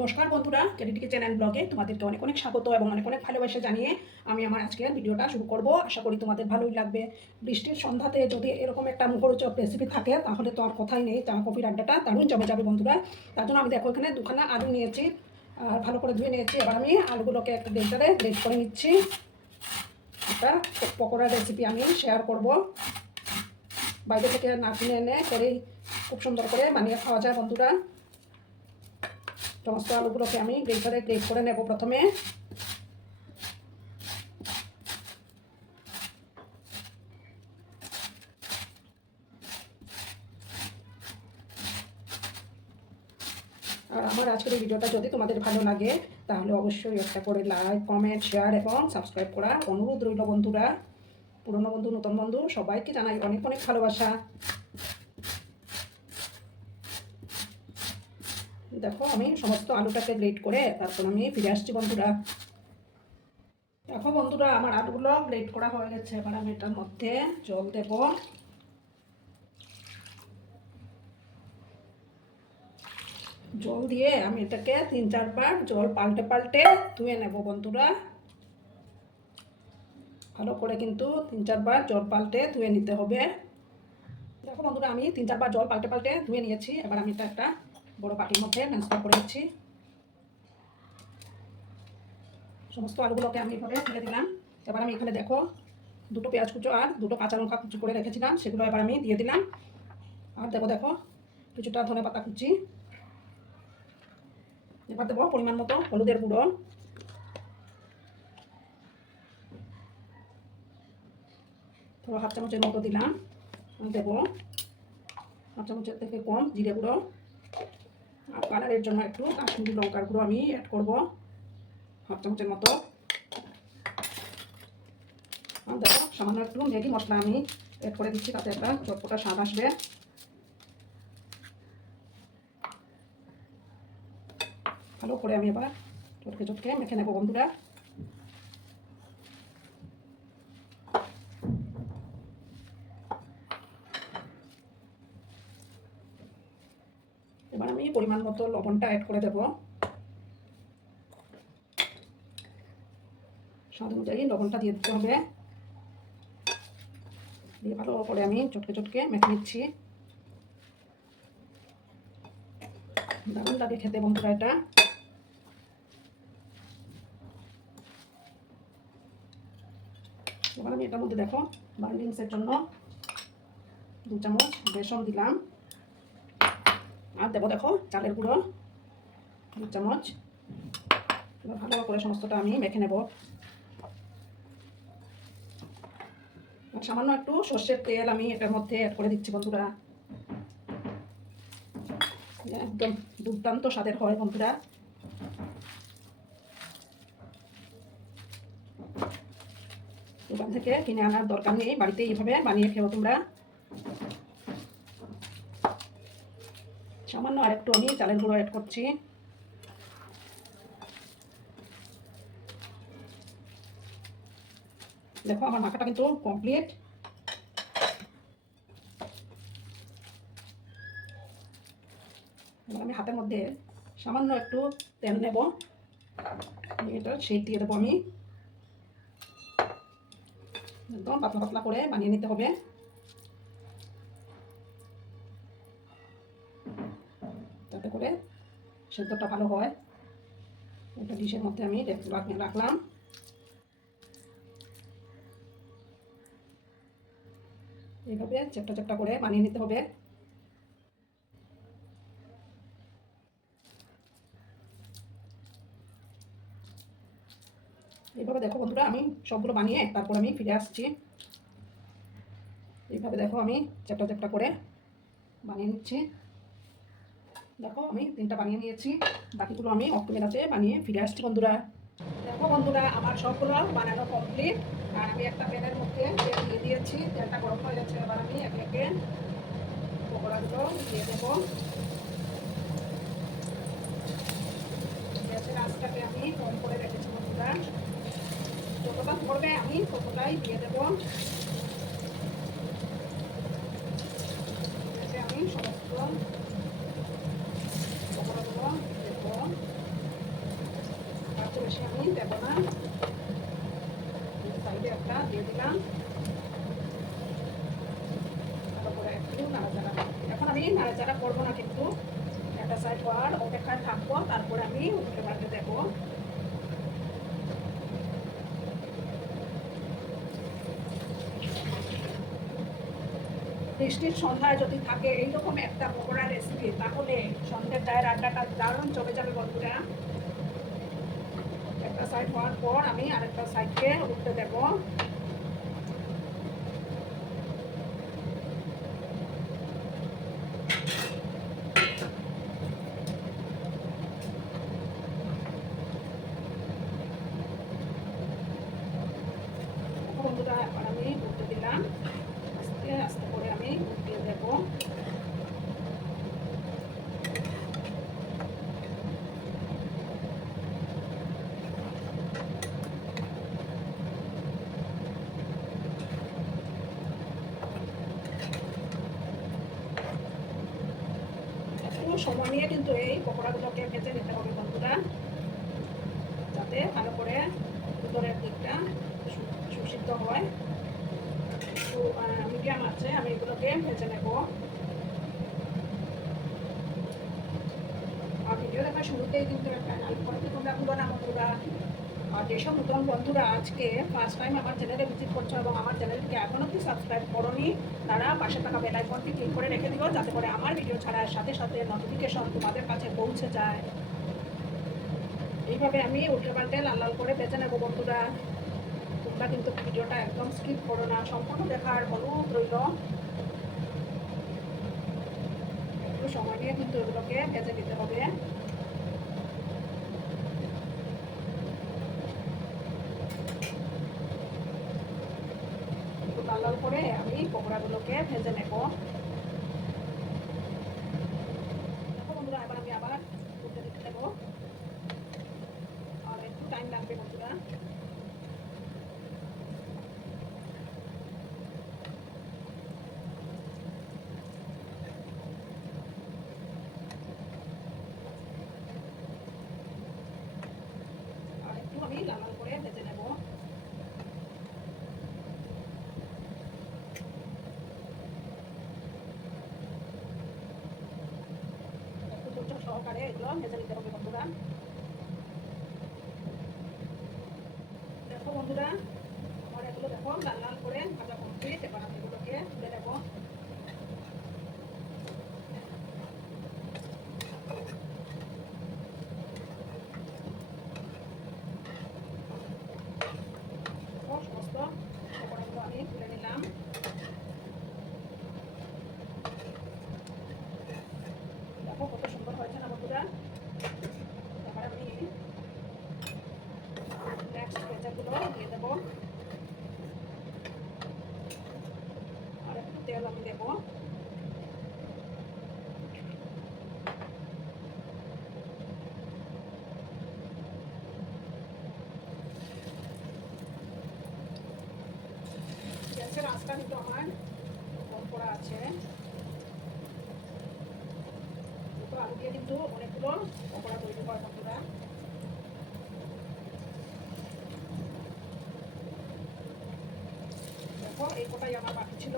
নমস্কার বন্ধুরা, কেডিটি kitchen and ব্লগে তোমাদেরকে অনেক অনেক স্বাগত এবং অনেক অনেক ভালোবাসা জানিয়ে আমি আমার আজকের ভিডিওটা শুরু করব। আশা করি তোমাদের ভালোই লাগবে। বৃষ্টির সন্ধ্যাতে যদি এরকম একটা মুখরোচক রেসিপি থাকে তাহলে তো আর কথাই নেই, চা কফির আড্ডাটা দারুণ জমে যাবে বন্ধুরা। তার জন্য আমি দেখো এখানে দুখানা আলু নিয়েছি আর ভালো করে ধুয়ে নিয়েছি। এবার আমি আলুগুলোকে একটা গ্রেটারে গ্রেট করে নিচ্ছি। একটা পকোড়ার রেসিপি আমি শেয়ার করব। বাইরে থেকে না কিনে এনে করেই খুব সুন্দর করে বানিয়ে খাওয়া যায় বন্ধুরা। সমস্ত আলুগুলোকে আমি গ্রেটারে গ্রেট করে নেব প্রথমে। আর আমার আজকের এই ভিডিওটা যদি তোমাদের ভালো লাগে তাহলে অবশ্যই একটা করে লাইক, কমেন্ট, শেয়ার এবং সাবস্ক্রাইব করার অনুরোধ রইল বন্ধুরা। পুরনো বন্ধু, নতুন বন্ধু সবাইকে জানাই অনেক অনেক ভালোবাসা। দেখো আমি সমস্ত আলুটাকে গ্রেট করে তারপর আমি ফিরে আসছি বন্ধুরা। দেখো বন্ধুরা, আমার আলুগুলো গ্রেট করা হয়ে গেছে। এবার আমি এটার মধ্যে জল দেব। জল দিয়ে আমি এটাকে 3-4 বার জল পাল্টে পাল্টে ধুয়ে নেব বন্ধুরা। ভালো করে কিন্তু 3-4 বার জল পাল্টে ধুয়ে নিতে হবে। দেখো বন্ধুরা, আমি 3-4 বার জল পাল্টে পাল্টে ধুয়ে নিয়েছি। এবার আমি এটা একটা বড় বাটির মধ্যে ট্রান্সফার করে দিচ্ছি। সমস্ত আলুগুলোকে আমি এভাবে ফেলে দিলাম। এবার আমি এখানে দেখো দুটো পেঁয়াজ কুচো আর দুটো কাঁচা লঙ্কা কুচি করে রেখেছিলাম, সেগুলো এবার আমি দিয়ে দিলাম। আর দেবো দেখো কিছুটা ধনে পাতা কুচি। এবার দেবো পরিমাণ মতো হলুদের গুঁড়ো। ধরো হাফ চামচের মতো দিলাম। দেবো হাফ চামচের থেকে কম জিরে গুঁড়ো। আর কালারের জন্য একটু কাশ্মীরি লঙ্কার গুঁড়ো আমি অ্যাড করবো হাফ চামচের মতো। আর দেখো সামান্য একটু ম্যাগি মশলা আমি অ্যাড করে দিচ্ছি, তাতে একটা চটপটা স্বাদ আসবে। ভালো করে আমি এবার চটকে চটকে মেখে নেবো বন্ধুরা। এবার আমি পরিমাণ মতো লবণটা অ্যাড করে দেবো। স্বাদ অনুযায়ী লবণটা দিয়ে দিতে হবে। দিয়ে ভালো করে আমি চটকে চটকে মেখে নিচ্ছি। দারুণ লাগে খেতে বন্ধুরা এটা। এবার আমি এটার মধ্যে দেখো বাইন্ডিংসের জন্য 2 চামচ বেসন দিলাম। আর দেবো দেখো চালের গুঁড়ো 2 চামচ। এবার ভালো করে সমস্তটা আমি মেখে নেব। সামান্য একটু সর্ষের তেল আমি এটার মধ্যে অ্যাড করে দিচ্ছি বন্ধুরা। একদম দুর্দান্ত স্বাদের হয় বন্ধুরা। দোকান থেকে কিনে আনার দরকার নেই, বাড়িতে এইভাবে বানিয়ে খেও তোমরা। সামান্য আরেকটু আমি চালের গুঁড়ো অ্যাড করছি। দেখো আমার মাখাটা কিন্তু কমপ্লিট। এবার আমি হাতের মধ্যে সামান্য একটু তেল নেব, এটা শেক দিয়ে দেবো আমি। একদম পাতলা পাতলা করে বানিয়ে নিতে হবে, যাতে করে সেদ্ধটা ভালো হয়। একটা ডিশের মধ্যে আমি রাখলাম। এইভাবে চ্যাপটা চ্যাপটা করে বানিয়ে নিতে হবে। এইভাবে দেখো বন্ধুরা, আমি সবগুলো বানিয়ে তারপর আমি ফিরে আসছি। এইভাবে দেখো আমি চ্যাপটা চ্যাপটা করে বানিয়ে নিচ্ছি। দেখো আমি 3টা বানিয়ে নিয়েছি, বাকিগুলো আমি অফ ক্যামেরাতে বানিয়ে ফিরে আসছি বন্ধুরা। দেখো বন্ধুরা, আমার সবগুলো বানানো কমপ্লিট। আর আমি একটা প্যানের মধ্যে তেল দিয়ে দিয়েছি, তেলটা গরম হয়ে গেছে। এবার আমি একে একে পকোড়াগুলো দিয়ে দেবো। গ্যাসের আঁচটাকে আমি কম করে রেখেছি বন্ধুরা। যতটা ধরবে আমি ততটাই দিয়ে দেবো। আমি সমস্ত পকোড়াগুলো দেবো। বেশি আমি দেবো না, সাইডে একটা দিয়ে দিলাম। তারপরে একটু নাড়াচাড়া, এখন আমি নাড়াচাড়া করবো না, কিন্তু একটা সাইড হওয়ার অপেক্ষায় থাকবো, তারপরে আমি উল্টে পাল্টে দেবো। বৃষ্টির সন্ধ্যায় যদি থাকে এইরকম একটা পকোড়া রেসিপি, তাহলে সন্ধ্যের চায়ের আড্ডাটা দারুণ চলে যাবে বন্ধুরা। একটা সাইড হওয়ার পর আমি আরেকটা সাইডকে উল্টে দেবো। বন্ধুরা এখন আমি উল্টে দিলাম, আস্তে আস্তে করে আমি উল্টিয়ে দেবো। সময় নিয়ে কিন্তু এই পকোড়াগুলোকে ভেজে নিতে হবে বন্ধুরা, যাতে ভালো করে ভিতরের দিকটা সুসিদ্ধ হয়। একটু মিডিয়াম আছে, আমি এগুলোকে ভেজে নেব। আর ভিডিও দেখার শুরুতেই কিন্তু একটা লাইক করতে তোমরা ভুলো না বন্ধুরা। আর যেসব নতুন বন্ধুরা আজকে ফার্স্ট টাইম আমার চ্যানেলে ভিজিট করছো এবং আমার চ্যানেলকে এখনও কি সাবস্ক্রাইব করোনি, তারা পাশে থাকা বেল আইকনটি ক্লিক করে রেখে দিও, যাতে করে আমার ভিডিও ছাড়ার সাথে সাথে নোটিফিকেশন তোমাদের কাছে পৌঁছে যায়। এইভাবে আমি উল্টে পাল্টে লাল লাল করে বেছে নেবো বন্ধুরা। তোমরা কিন্তু ভিডিওটা একদম স্কিপ করো না, সম্পূর্ণ দেখার অনুরোধ রইল। একটু সময় নিয়ে কিন্তু এগুলোকে ভেজে নিতে হবে। একটু লাল লাল করে আমি পকোড়াগুলোকে ভেজে নেব। দেখো বন্ধুরা, এবার আমি আবার উল্টে দিতে দেবো, আর একটু টাইম লাগবে বন্ধুরা। আর একটু আমি লাল লাল করে ভেজে নেব। একটু ধৈর্য সহকারে এগুলো ভেজে নিতে হবে বন্ধুরা। দেখো বন্ধুরা, আমার এগুলো দেখো লাল লাল করে ভাজা কমপ্লিট। এবার আমি এগুলোকে তুলে নেব। সমস্ত পকোড়াগুলো আমি তুলে নিলাম। দেখো কত সুন্দর হয়েছে না বন্ধুরা। এবার আমি নেক্সট ভেজাগুলো দিয়ে দেবো, আর একটু তেল আমি দেবো। গ্যাসের আঁচটা কিন্তু আমার কম করা আছে। তো আলু দিয়ে কিন্তু অনেকগুলো পকোড়া তৈরি হয় বন্ধুরা। দেখো এই কটাই আমার বাকি ছিল।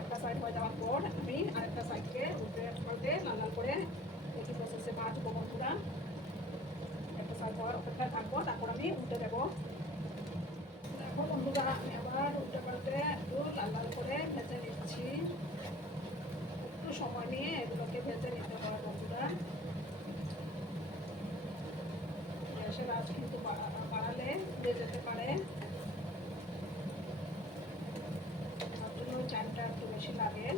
একটা সাইড হয়ে যাওয়ার পর আমি আরেকটা সাইডকে উল্টে পাল্টে লাল লাল করে একই প্রসেসে ভাজবো বন্ধুরা। একটা সাইড হওয়ার অপেক্ষায় থাকবো, তারপর আমি উল্টে দেবো। দেখো বন্ধুরা, আমি আবার উল্টে পাল্টে একটু লাল লাল করে ভেজে নিচ্ছি। একটু সময় নিয়ে এগুলোকে ভেজে নিতে হয় বন্ধুরা। গ্যাসের আঁচ কিন্তু বাড়ালে পুড়ে যেতে পারে, তার জন্য টাইমটা একটু বেশি লাগে।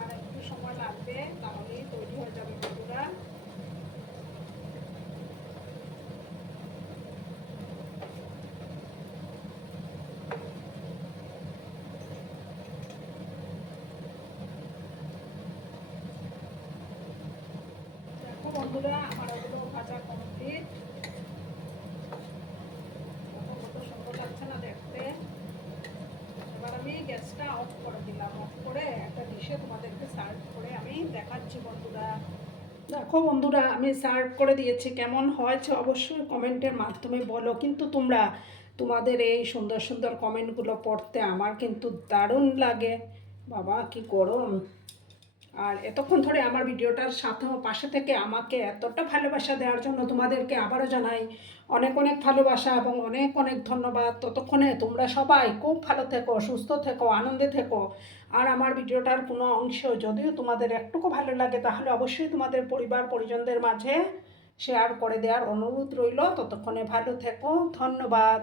আর একটু সময় লাগবে, তাহলেই তৈরি হয়ে যাবে বন্ধুরা। দেখো বন্ধুরা, আমার ওগুলো ভাজা কমপ্লিট। কত সুন্দর লাগছে না দেখতে। এসে তোমাদেরকে সার্ভ করে আমি দেখাচ্ছি বন্ধুরা। দেখো বন্ধুরা, আমি সার্ভ করে দিয়েছি, কেমন হয়েছে অবশ্যই কমেন্টের মাধ্যমে বলো। কিন্তু তোমাদের এই সুন্দর সুন্দর কমেন্টগুলো পড়তে আমার কিন্তু দারুণ লাগে। বাবা কি গরম! আর এতক্ষণ ধরে আমার ভিডিওটার সাথে পাশে থেকে আমাকে এতটা ভালোবাসা দেওয়ার জন্য তোমাদেরকে আবারও জানাই অনেক অনেক ভালোবাসা এবং অনেক অনেক ধন্যবাদ। ততক্ষণে তোমরা সবাই খুব ভালো থেকো, সুস্থ থেকো, আনন্দে থেকো। আর আমার ভিডিওটার কোনো অংশ যদিও তোমাদের একটুকু ভালো লাগে তাহলে অবশ্যই তোমাদের পরিবার পরিজনদের মাঝে শেয়ার করে দেওয়ার অনুরোধ রইল। ততক্ষণে ভালো থেকো, ধন্যবাদ।